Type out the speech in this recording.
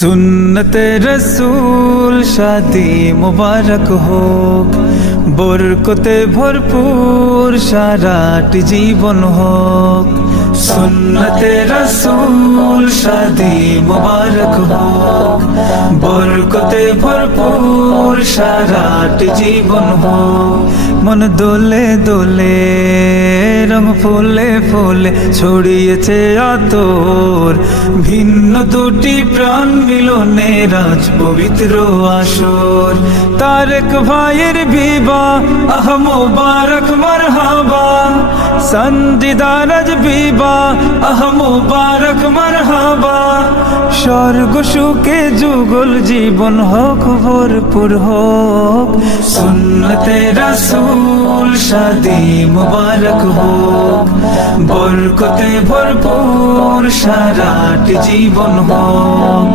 সুন্নতে রসূল শাদি মুবারক হোক, বরকতে ভরপুর সারাটি জীবন হোক। সুন্নতে রসূল শাদি মুবারক হোক, বরকতে ভরপুর সারাটি জীবন হোক। মন দোলে দোলে রং ফুলে ফুলে ছড়িয়েছে আতর, ভিন্ন দুটি প্রাণ মিলনে রাজ পবিত্র আসর। তারেক ভাইয়ের বিবাহ আহ মুবারক মারহাবা, সঞ্জিদার আজ বিবাহ আহ মুবারক মারহাবা। স্বর্গ সুখে যুগল জীবন হোক ভরপুর হোক। সুন্নতে রাসূল শাদি মুবারক হোক, বরকতে ভরপুর সারাটি জীবন হোক।